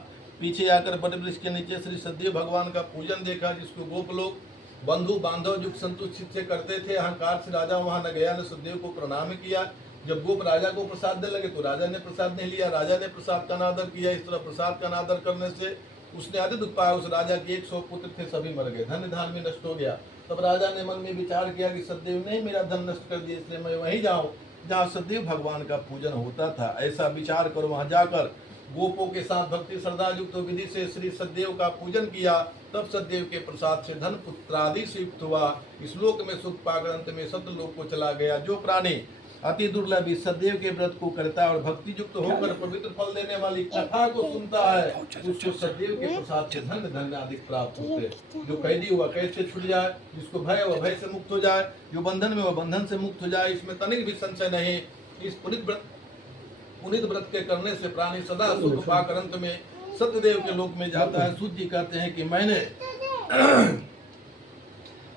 पीछे आकर बड़े वृक्ष के नीचे श्री सदैव भगवान का पूजन देखा, जिसको गोप लोग बंधु बांधव युग संतुष्ट से करते थे। अहंकार से राजा वहां न गया, न सदैव को प्रणाम किया। जब गोप राजा को प्रसाद देने लगे तो राजा ने प्रसाद नहीं लिया। राजा ने प्रसाद का अनादर किया। इस तरह प्रसाद का अनादर करने से उसने अधिक दुख पाया। उस राजा के 100 पुत्र थे, सभी मर गए, धन धान भी नष्ट हो गया। तब राजा ने मन में विचार किया कि सदैव ने मेरा धन नष्ट कर दिया, इसलिए मैं वहीं जाऊं जहाँ सदैव भगवान का पूजन होता था। ऐसा विचार कर वहां जाकर गोपों के साथ भक्ति श्रद्धा युक्त विधि से श्री सदैव का पूजन किया। तब सदैव के प्रसाद से धन पुत्रादि से युक्त हुआ। इस लोक में सुख पाकर अंत में सत्यलोक को चला गया। जो प्राणी अति दुर्लभ इस सदैव के व्रत को करता है और भक्ति युक्त होकर पवित्र फल देने वाली कथा को सुनता है, उसको सदैव के प्रसाद से धन्य धन्य अधिक प्राप्त होते हैं। जो कैदी हुआ कैद से छूट जाए, जिसको भय वह भय से मुक्त हो जाए, जो बंधन में वह बंधन से मुक्त हो जाए, इसमें तनिक भी संशय नहीं। इस पुनित व्रत के करने से प्राणी सदा सुख पाकर अंत में सत्यदेव के लोक में जाता है। सूत जी कहते हैं कि मैंने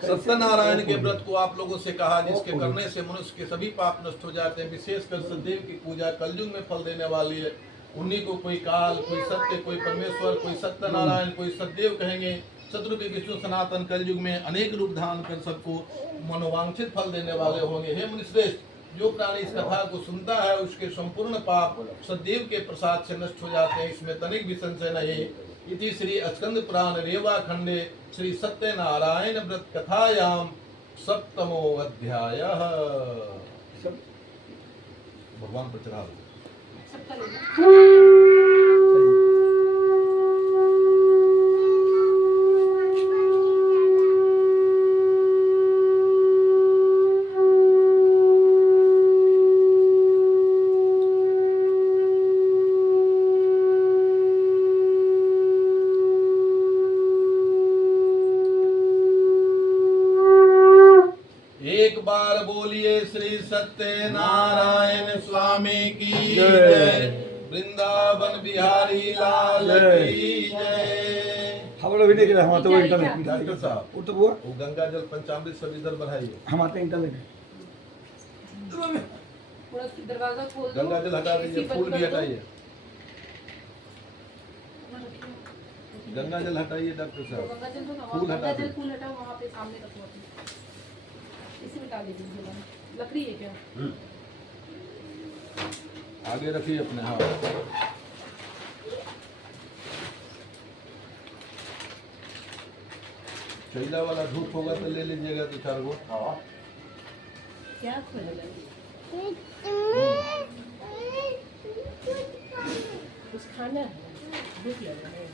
सत्यनारायण के व्रत को आप लोगों से कहा, जिसके करने से मनुष्य के सभी पाप नष्ट हो जाते हैं। विशेषकर सदैव की पूजा कलयुग में फल देने वाली है। उन्हीं को कोई काल, कोई सत्य, कोई परमेश्वर, कोई सत्यनारायण, कोई सदैव कहेंगे। चतुर्विध विष्णु सनातन कलयुग में अनेक रूप धारण कर सबको मनोवांछित फल देने वाले होंगे। हे मुनिश्रेष्ठ, जो प्राणी इस कथा को सुनता है उसके संपूर्ण पाप सदैव के प्रसाद से नष्ट हो जाते हैं, इसमें तनिक भी संशय नहीं। इति श्री स्कंद पुराण रेवा खंडे श्री सत्यनारायण व्रत कथायाम सप्तमो अध्याय। भगवान पर चढ़ा एक बार बोलिए श्री सत्यनारायण स्वामी की जय। वृंदावन बिहारी लाल की जय। हम लोग भी नहीं हम तो इंटरनेट डॉक्टर साहब वो तो वो गंगा जल पंचामृत सब इधर बढ़ाइए। हम आते इंटरनेट पूरा दरवाजा खोल दो। गंगा जल हटा दीजिए, फूल भी हटाइए। गंगा जल हटाइए डॉक्टर साहब, गंगा जल तो फूल हटा जल दो। फूल हटाओ, वहाँ पे सामने रखो अपने। इसी में डाल दीजिए। लकड़ी है क्या? आगे रखिए अपने। हाँ चैला वाला धूप होगा तो ले लीजिएगा 2-4 गो। क्या खोल रहा कुछ खाना है? भूख लगा है?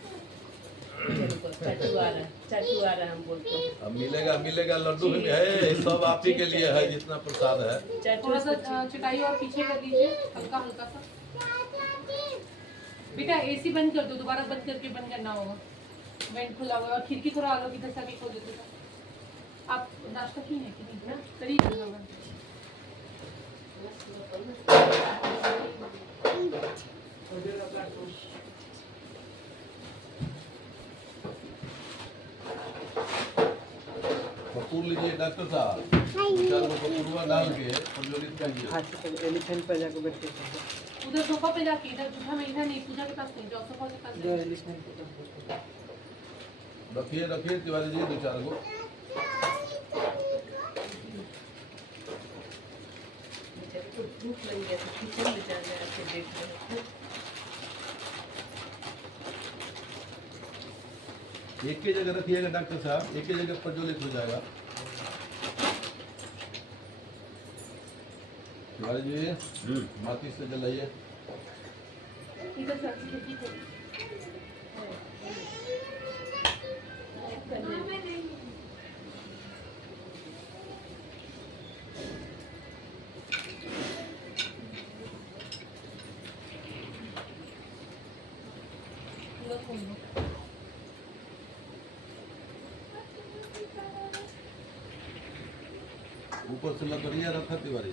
चाटू आ रहा हम बोलते हैं। अब मिलेगा लड्डू भी है, सब आप ही के लिए है जितना प्रसाद है। थोड़ा सा चटाई और पीछे कर दीजिए, हल्का हल्का सा। बेटा एसी बंद कर दो, दोबारा बंद करके बंद करना होगा। वेंट खुला हुआ है और खिड़की थोड़ा आगे इधर से आगे खोल देते हो। आप नाश्ता की है कि नहीं ना? करिए करना बंद। कपूर लीजिए डॉक्टर साहब, 4 गो कपूरवा डाल के प्रज्वलित करिए। एलिफेंट पे जाकर बैठते उधर सोफा पे जाके, इधर जूठा में इधर नहीं, पूजा के पास नहीं जाओ, सोफा के पास जो जाओ। एलिफेंट रखिए तिवारी जी 2-4 गो। तो भूख लग गया तो किचन में जाना है देख रहे। एक ही जगह रखिएगा डॉक्टर साहब, एक ही जगह प्रज्वलित हो जाएगा। तिवारी जी माचिस से जलाइए। इधर से खिड़की खोल। पूरा खोल दो। ऊपर से लकड़ियाँ रखा तिवारी।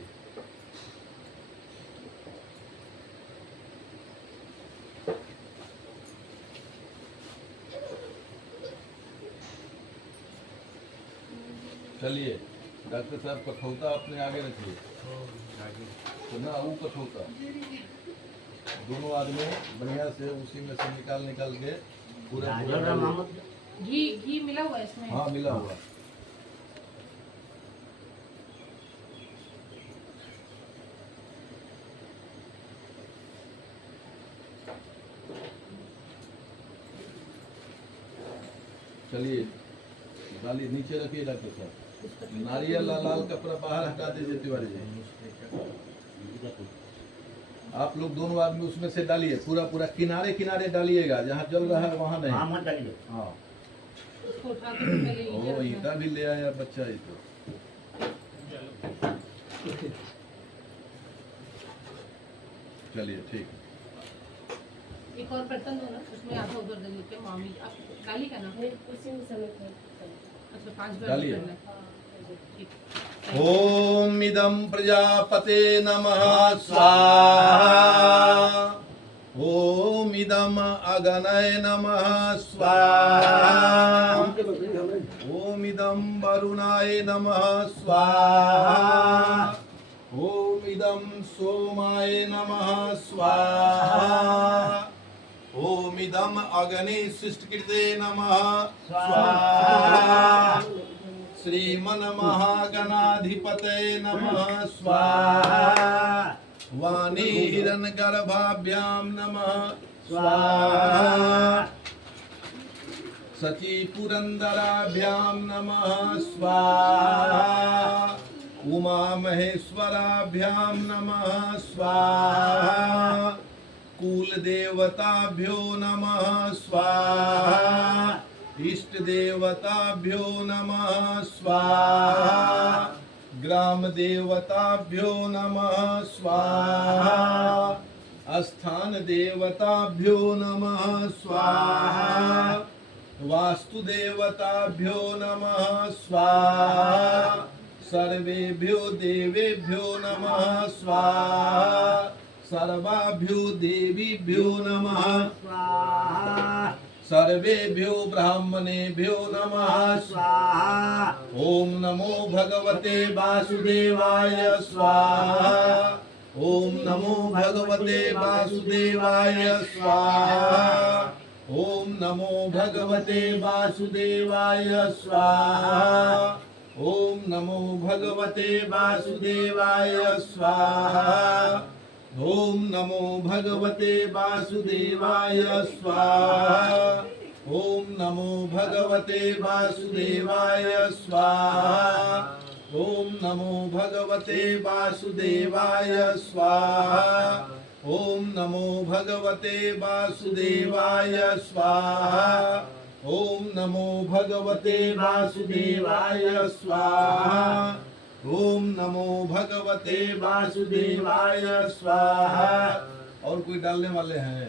चलिए डॉक्टर साहब कठौता अपने आगे रखिए। तो ना वो कठौता दोनों आदमी बढ़िया से उसी में से निकाल के पूरा घी मिला हुआ है इसमें। हाँ मिला हुआ। चलिए डाली नीचे रखिए डॉक्टर साहब। नारियल लाल कपड़ा बाहर हटा दीजिए तिवारी जी। आप लोग दोनों आदमी उसमें से डालिए, पूरा किनारे डालिएगा, जहाँ जल रहा है वहाँ नहीं। हाँ मत डालिए। हाँ उसको उठा के पहले ओ ईटा भी ले आया बच्चा। ये तो चलिए ठीक है। एक और बर्तन दो ना, उसमें आधा उधर दे देते मामी। आप डाली का ना? नहीं, उसी में समेत है। अच्छा 5 बार डालिए। करना है। ठीक। ओम इदं प्रजापते नमः स्वाहा। ओम इदं अगनय नमः स्वाहा। ओम इदं वरुणाय नमः स्वाहा। ओम इदं सोमाय नमः स्वाहा। ओम इदं अग्नि सृष्टिकृते नमः स्वाहा। श्रीमन्महागणाधिपतये नमः स्वाहा। वाणी हिरण्यगर्भाभ्यां नमः स्वाहा। सचीपुरन्दराभ्यां नमः स्वाहा। उमा महेश्वराभ्यां नमः स्वाहा। कुलदेवताभ्यो नमः स्वाहा। इष्ट देवताभ्यो नमः स्वाहा। ग्राम देवताभ्यो नमः स्वाहा। स्थान देवताभ्यो नमः स्वाहा। वास्तु देवताभ्यो नमः स्वाहा। सर्वेभ्यो देवेभ्यो नमः स्वाहा। सर्वाभ्यो देवीभ्यो नमः स्वाहा। सर्वेभ्यो ब्राह्मणेभ्यो नमः स्वाहा। ओम नमो भगवते वासुदेवाय स्वाहा। ओम नमो भगवते वासुदेवाय स्वाहा। ओम नमो भगवते वासुदेवाय स्वाहा। ओम नमो भगवते वासुदेवाय स्वाहा। ओम नमो भगवते वासुदेवाय स्वाहा। ओम नमो भगवते वासुदेवाय स्वाहा। ओम नमो भगवते वासुदेवाय स्वाहा। ओम नमो भगवते वासुदेवाय स्वाहा। ओम नमो भगवते वासुदेवाय स्वाहा। ओम नमो भगवते वासुदेवाय स्वाहा। और कोई डालने वाले हैं?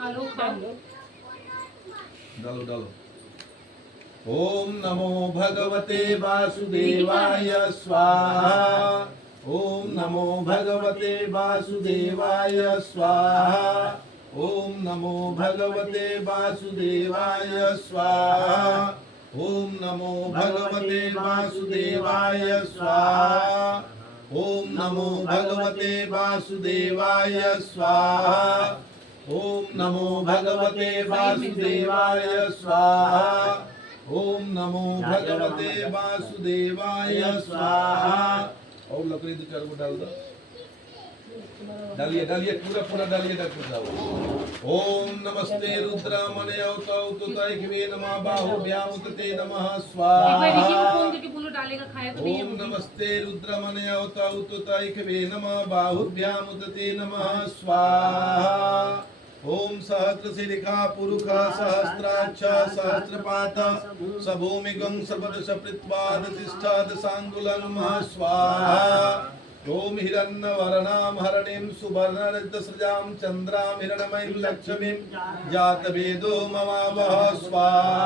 आलू खाओ। डालो डालो। ओम नमो भगवते वासुदेवाय स्वाहा। ओम नमो भगवते वासुदेवाय स्वाहा। ओम नमो भगवते वासुदेवाय स्वाहा। ओम नमो भगवते वासुदेवाय स्वाहा। ओम नमो भगवते वासुदेवाय स्वाहा। ओम नमो भगवते वासुदेवाय स्वाहा। ओम नमो भगवते वासुदेवाय स्वाहा। और लकड़ी 2-4 को डाल दो। डालिए डालिए पूरा पूरा डालिए डॉक्टर साहब। ओम नमस्ते रुद्रामणे औतौतुतैखवे नमः बाहुभ्याम उतते नमः एक बार स्वाहा। रिकी को फोन करके बोलो डालेगा, खाया तो नहीं है ओम वो भी। नमस्ते रुद्रमणे औतौतुतैखवे नमः बाहुभ्याम उतते नमः स्वाहा। ओम सहस्रशिखा पुरुखा सहस्राक्ष सहस्रपात सभूमिगं सर्वदशपृत्वाद तिष्ठाद सांगुलं नमः स्वाहा। ओम हिरण्यवर्णां हरणीं सुवर्णरजतसृजां चन्द्रां हिरण्मयीं लक्ष्मीं जातवेदो ममावह स्वाहा।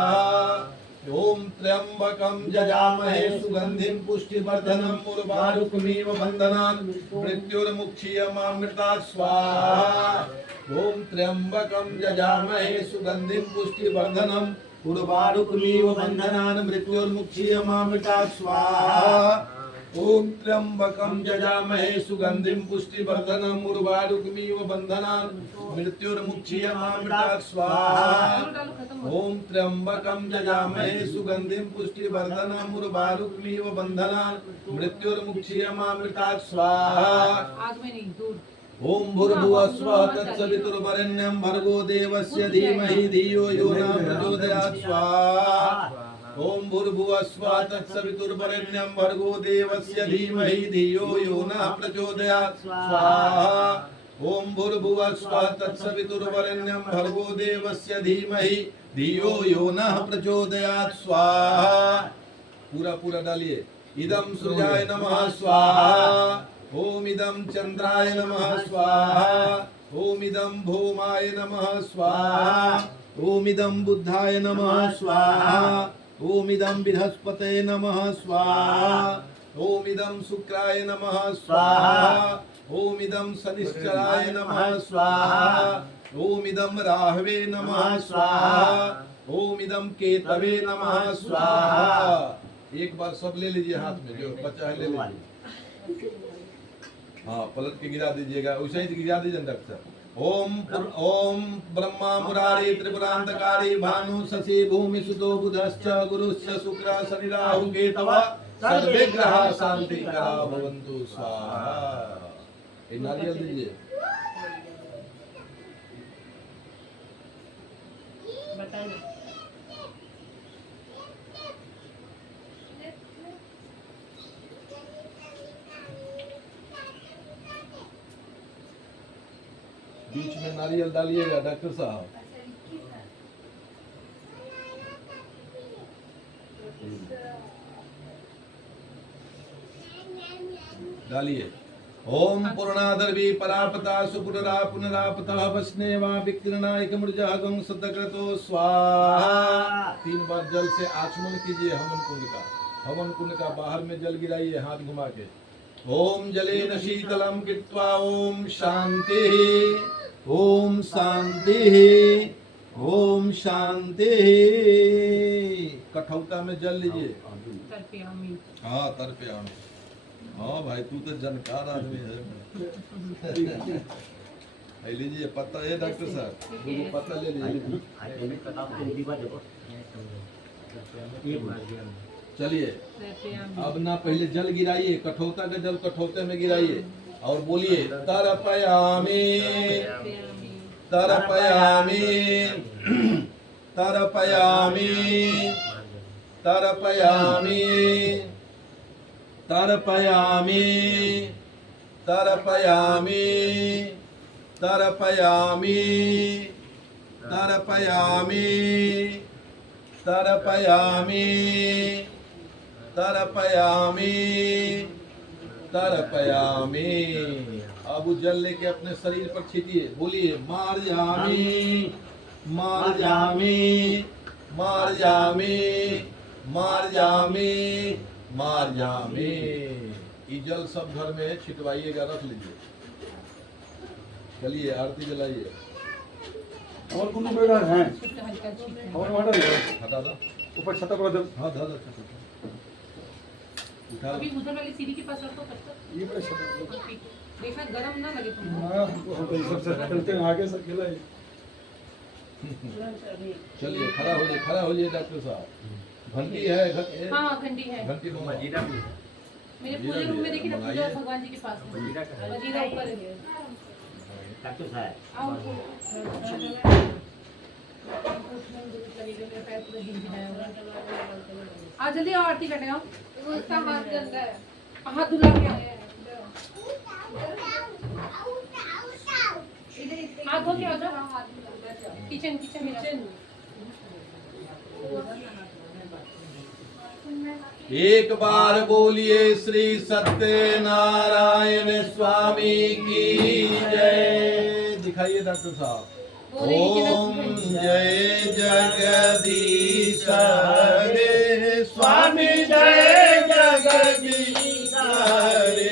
ओम त्र्यंबकं यजामहे सुगंधिं पुष्टिवर्धनम् उर्वारुकमिव बन्धनान् मृत्युर्मुक्षीयमामृतात् स्वाहा। ओम त्र्यंबकं यजामहे सुगंधिं पुष्टिवर्धनम् उर्वारुकमिव बन्धनान् मृत्युर्मुक्षीयमामृतात् स्वाहा। ओम त्र्यंबकं यजामहे सुगंधिं पुष्टिवर्धनम् उर्वारुकमिव बन्धनान् मृत्युर्मुक्षीयमामृतात् स्वाहा। डालो डालो खत्म हो। ओम त्र्यंबकं यजामहे सुगंधिं पुष्टिवर्धनम् उर्वारुकमिव बन्धनान् मृत्युर्मुक्षीयमामृतात् स्वाहा। आग में नहीं, दूर। ओम भूर्भुवः स्वः तत्सवितुर्वरेण्यं भर्गो देवस्य धीमहि धियो यो न प्रचोदयात् स्वाहा। ओम भूर्भुवः स्वः तत्सवितुर्वरेण्यं भर्गो देवस्य धीमहि धियो यो न प्रचोदयात् स्वाहा। ओम भूर्भुवः स्वः तत्सवितुर्वरेण्यं भर्गो देवस्य धीमहि धियो यो न प्रचोदयात् स्वाहा। पूरा पूरा डालिए। इदं सूर्याय नमः स्वाहा। ओम इदं चंद्राय नमः स्वाहा। ओम इदं भौमाय नमः स्वाहा। ओम इदं बुद्धाय नमः स्वाहा। ओम इदं बृहस्पतये नमः स्वाहा। ओम इदं शुक्राय नमः स्वाहा। ओम इदं शनिश्चराय नमः स्वाहा। ओम इदं राहवे नमः स्वाहा। ओम इदं केतवे नमः स्वाहा। एक बार सब ले लीजिए हाथ में, जो बचा है ले लीजिए। हाँ, पलट के गिरा दीजिएगा, वैसे ही गिरा दीजिए डॉक्टर। ओम ब्रह्मा मुरारी त्रिपुरांतकारी भानु शशि भूमि सुतो बुधश्च गुरुश्च शुक्र शनि राहु केतव सर्वे ग्रहा शांति करा भवन्तु स्वाहा। ये नारियल दीजिए। बताना बीच में नारियल डालिएगा डॉक्टर साहब। डालिए। ओम पूर्णादर्वी परापता सुपुनरा पुनरापता वस्नेवा विकीर्णायक मृजा गंग सतक्रतो स्वाहा। 3 बार जल से आचमन कीजिए हवन कुंड का। हवन कुंड का बाहर में जल गिराइए हाथ घुमा के। ओम जलेन शीतलम कृत्वा ओम शांति। ओम शांति। ओम शांति। कठौता में जल लीजिए। हाँ तर्पयामी। हाँ भाई तू तो जानकार आदमी है। लीजिए पत्ता है डॉक्टर साहब, दो पत्ता ले लीजिए। चलिए अब ना पहले जल गिराइए, कठौता का जल कठौते में गिराइए और बोलिए तरपयामी तरपयामी तरपयामी तरपयामी तरपयामी तरपयामी तरपयामी तरपयामी तरपयामी तरपयामी तरपयामी। अब जल लेके अपने शरीर पर छीटिए, बोलिए मार्यामी मार्यामी मार्यामी मार्यामी मार्यामी। ये जल सब घर में छिटवाइएगा, रख लीजिए। चलिए आरती जलाइए। और कुछ बेड़ा है और वाटर हटा दो ऊपर छत पर दो। हाँ धा धा उठा अभी उधर वाली सीढ़ी के पास रखो तब तक। ये बड़े छत देखना गरम ना लगे तुमको। हां हम तो सबसे चलते हैं आगे से खेला है। चलिए खड़ा हो जाइए डॉक्टर साहब। घंटी है हाँ घंटी है। घंटी मेरे पूरे रूम में देखिए ना, पूजा भगवान जी के पास है। वजीरा ऊपर है। डॉक्टर साहब आओ आ जल्दी आओ, आरती करने आओ। उसका हाथ गंदा है, हाथ धुला के आओ। हाथ धो के आ जाओ। किचन में एक बार बोलिए श्री सत्यनारायण स्वामी की जय। दिखाइए डॉक्टर साहब। ओम जय जगदीश हरे स्वामी जय जगदीश हरे।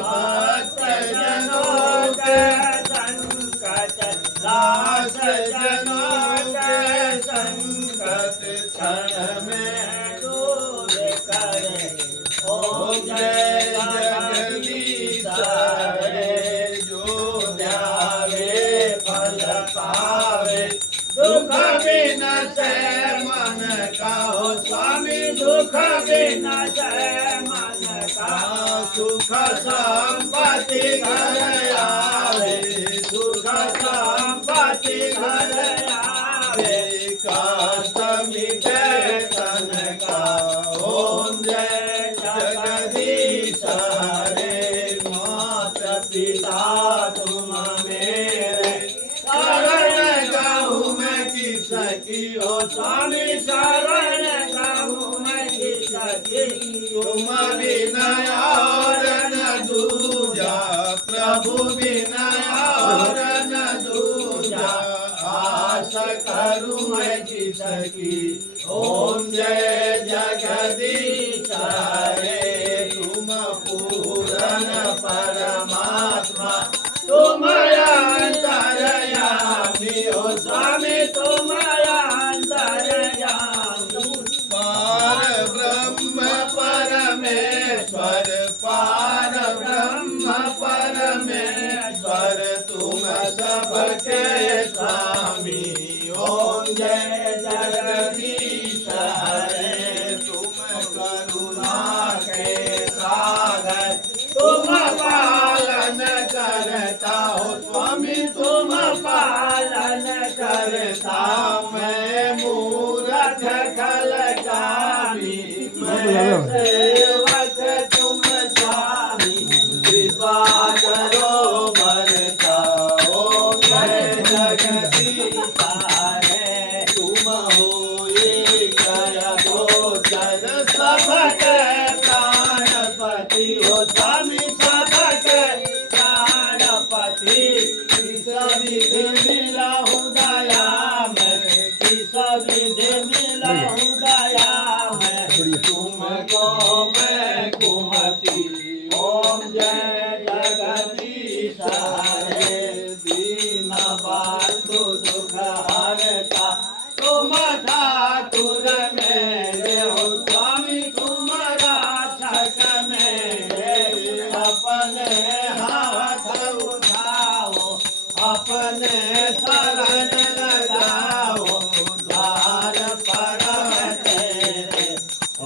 भक्त जनों के संकट दास जनों के संकट क्षण में दूर करे। ओम जय जगदीश हरे। जो ध्यावे फल पावे दुख बिन से मन का हो स्वामी। दुख बिन से मन का सुख संपत्ति घर आवे। सुख संपत्ति घर आवे। कष्ट मिटे तन का। ओम जय जगदीश हरे। मात पिता तुम मेरे शरण गाहूँ मैं किसकी। ओ स्वामी शरण गाहूँ मैं किसकी। तुम बिना और न दूजा प्रभु बिना और न दूजा आस करूं मैं जिसकी। ओम जय जगदीश हरे तुम पूरन परमात्मा तुम अंतर्यामी हो स्वामी तुम अंतर्यामी। पार ब्रह्म परमेश्वर पार ब्रह्म परमेश्वर तुम सबके स्वामी। ओम जय जगदीश हरे तुम करुणा के सागर तुम पालन करता हो स्वामी तुम पालन करता। मैं मूरख खलकामी मैं सेवक तुम स्वामी कृपा करो बरता। ओम जय जगदीश हरे तुम हो एक गोचर सबके प्राणपति हो स्वामी सबके प्राणपति। किस विधि मिला हूँ दया में किस विधि मिला हूँ दया में तुमको मैं कुमति। ओम जय जगदीश हरे दीन बंधु दुख हरता तुम ठाकुर मेरे हो स्वामी तुम रक्षक मेरे। अपने हाथ उठाओ अपने शरण लगाओ द्वार पर तेरे।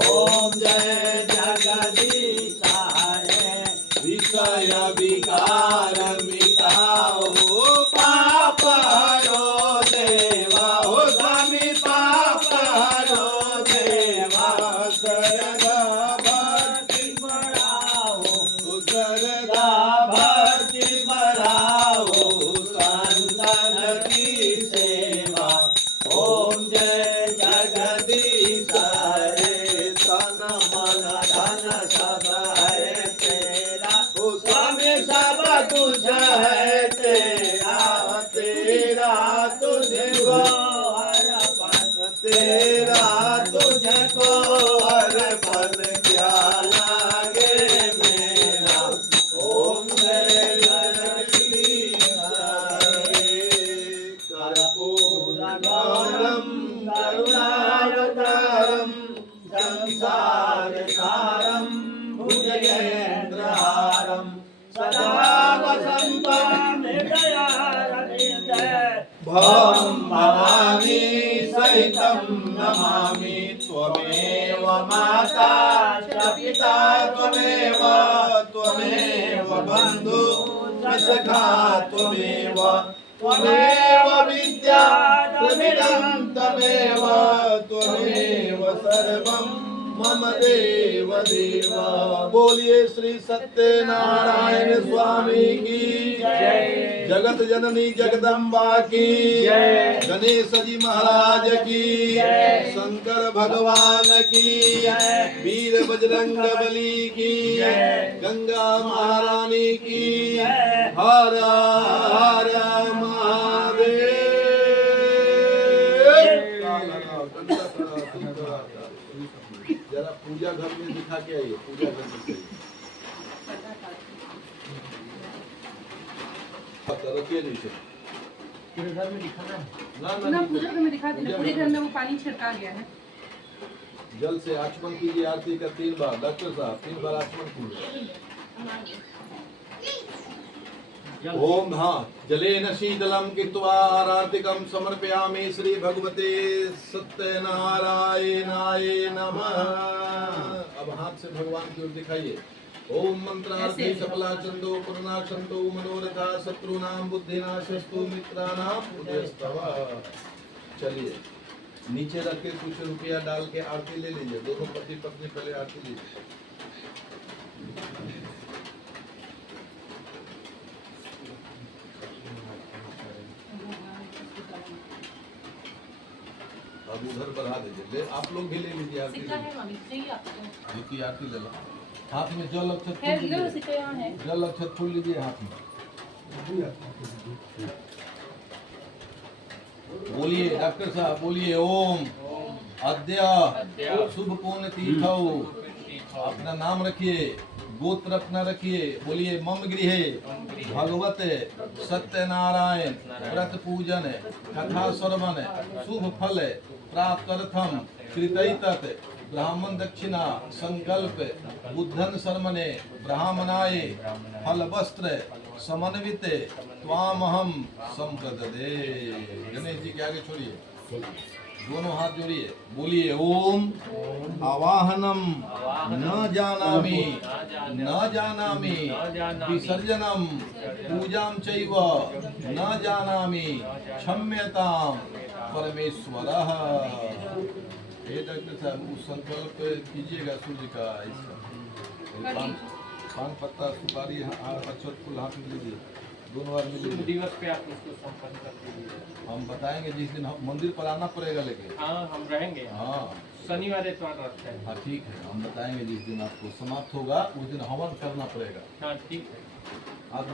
ओम जय जगदीश हरे विषय विकार मिटाओ पाप हरो देवा हो स्वामी पाप हरो देवा। सरदा भक्ति बढ़ाओ सरदा भक्ति बढ़ाओ संतन की सेवा। ओम जय जगदीश हरे तन मन धन सब है तेरा ओ स्वामी सब कुछ है तेरा। तेरा तुझको अर्पण तेरा तुझको अर्पण क्या लागे मेरा। ओम जय जगदीश हरे कर्पूरगौरम करुणावतारम संसार सारम भुजगेन्द्रहारम सदा वसन्तं हृदयारविन्दे भवं भवानी सहितं नमामि। त्वमेव माता च पिता त्वमेव बन्धु सखा त्वमेव विद्या त्वमिदं त्वमेव सर्वं मम देव देव। बोलिए श्री सत्यनारायण स्वामी की जय। जगत जननी जगदम्बा की जय। गणेश जी महाराज की जय। शंकर भगवान की जय। वीर बजरंग बली की जय। गंगा महारानी की जय। हर हर महादेव। जरा पूजा घर में दिखा के आइए पूजा घर में से। रखिए नीचे पूरे घर में दिखाना है ना पूजा घर में दिखा देना। पूरे घर में वो पानी छिड़का गया है। जल से आचमन कीजिए आरती का 3 बार। डॉक्टर साहब 3 बार आचमन कीजिए। ओम हाँ जलेन शीतलम कृत्वा आरतिकं समर्पयामि श्री भगवते सत्यनारायणाय नमः। अब हाथ से भगवान की ओर दिखाइए। ओम मंत्रार्थी सफलाचंदो पूर्णाक्षंतो मनोरथा शत्रुनाम बुद्धिनाशस्तु मित्राणाम उदयस्तव। चलिए नीचे रख के कुछ रुपया डाल के आरती ले लीजिए। दोनों पति पत्नी पहले आरती लीजिए। अब उधर बढ़ा दीजिए। ले आप लोग भी ले लीजिए आरती। सिक्का है मम्मी चाहिए आपको? की आरती ले लो। हाथ में जल अक्षत है लो सिक्का यहाँ है। जल अक्षत फूल लीजिए हाथ में। बोलिए डॉक्टर साहब, बोलिए ओम अद्य शुभ पूर्ण तीर्थौ। अपना नाम रखिए, गोत्र अपना रखिए। बोलिए मम गृहे भगवत सत्यनारायण व्रत पूजन कथा श्रवण शुभ फल प्राप्त्यर्थम कृतैतत् ब्राह्मण दक्षिणा संकल्प बुद्धन शर्मणे ब्राह्मणाय फल वस्त्र समन्वित त्वामहम संप्रददे। गणेश जी के आगे छोड़िए, दोनों हाथ जोड़िए। बोलिए ओम आवाहनम न जानामि न जानामि विसर्जनम पूजाम चैव न जानामि क्षम्यताम परमेश्वरः। हे डॉक्टर साहब, उस संकल्प कीजिएगा सूर्य का इसका पान पत्ता सुपारी अक्षत फूल हाथ में लीजिए, दोनों बार शुभ मिलिए। दिवस पे आप उसको संपन्न कर दीजिए। हम बताएंगे जिस दिन हम मंदिर पर आना पड़ेगा लेके। हाँ हम रहेंगे, हाँ शनिवार इतवार रखते हैं। हाँ ठीक है, हम बताएंगे जिस दिन आपको समाप्त होगा उस दिन हवन करना पड़ेगा। हाँ ठीक है।